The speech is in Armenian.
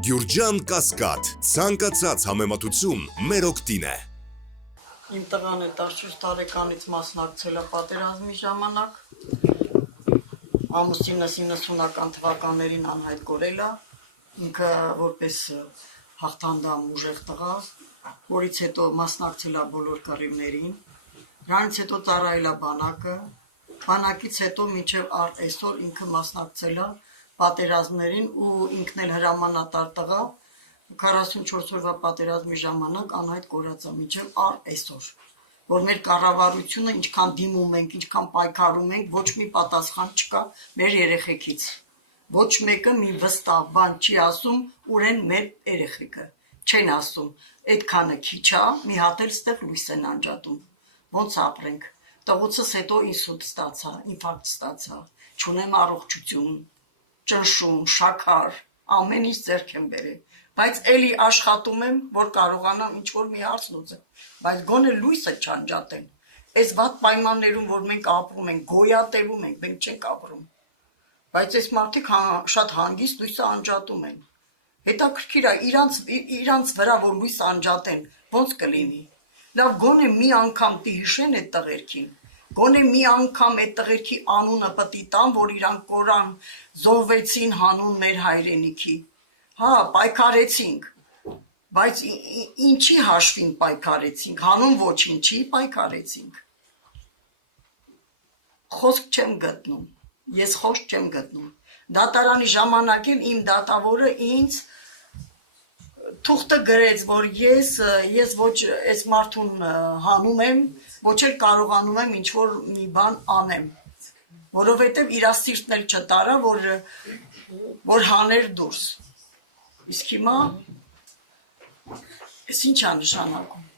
Գյուրջան Կասկադ, ցանկացած համեմատություն մեր օգտին է։ Իմ տղան է 14 տարեկանից մասնակցել է պատերազմի ժամանակ, ամուսինս 90-ական թվականներին անհայտ կորել է, ինքը որպես հաղթանդամ ուժեղ տղա, որից հետո մասնակցել է բոլոր կռիվներին, դրանից հետո ծառայել է բանակը, բանակից հետո մինչև այսօր ինքը մասնակցել է պատերազմներին ու ինքն էլ հրամանատար տղա 44 օրվա պատերազմի ժամանակ անհայտ կորած է մինչև այսօր, որ մեր կառավարությունը ինչքան դիմում ենք, ինչքան պայքարում ենք, ոչ մի պատասխան չկա մեր երեխեքից, ոչ մեկը մի վստահ բան չի ասում, ուր են մեր երեխեքը, չեն ասում, այդքանը քիչ է, մի հատ էլ ստեղ լույս են անջատում, ոնց ապրենք, տղուցս հետո ինսուլտ ստացա, ինֆարկտ ստացա, չունեմ առողջություն, ճնշում, շաքար, ամեն ինչ ձեռք եմ բերել, բայց էլի աշխատում եմ, որ կարողանամ ինչ-որ մի հարց լուծել, բայց գոնե լույսը չանջատեն, այս վատ պայմաններում, որ մենք ապրում ենք, գոյատևում ենք, մենք չենք ապրում, բայց այս մարդիկ շատ հանգիստ լույսը անջատում են, հետաքրքիր է, իրանց վրա, որ լույս անջատեն, ոնց կլինի, լավ գոնե մի անգամ հիշեն այդ տղերքին, գոնե մի անգամ այդ տղերքի անունը պտի տան, որ իրանք կորան, զոհվեցին հանուն մեր հայրենիքի, հա, պայքարեցինք, բայց ինչի հաշվին պայքարեցինք, հանուն ոչինչի պայքարեցինք, խոսք չեմ գտնում, ես խոսք չեմ գտնում, դատարանի ժամանակ էլ իմ դատավորը ինձ թուղթը գրեց, որ ես ոչ այս մարդուն հանում եմ, ոչ էլ կարողանում եմ ինչ-որ մի բան անեմ, որովհետև իրա սիրտն էլ չտարա, որ հաներ դուրս, իսկ հիմա, ես ինչ է նշանակում,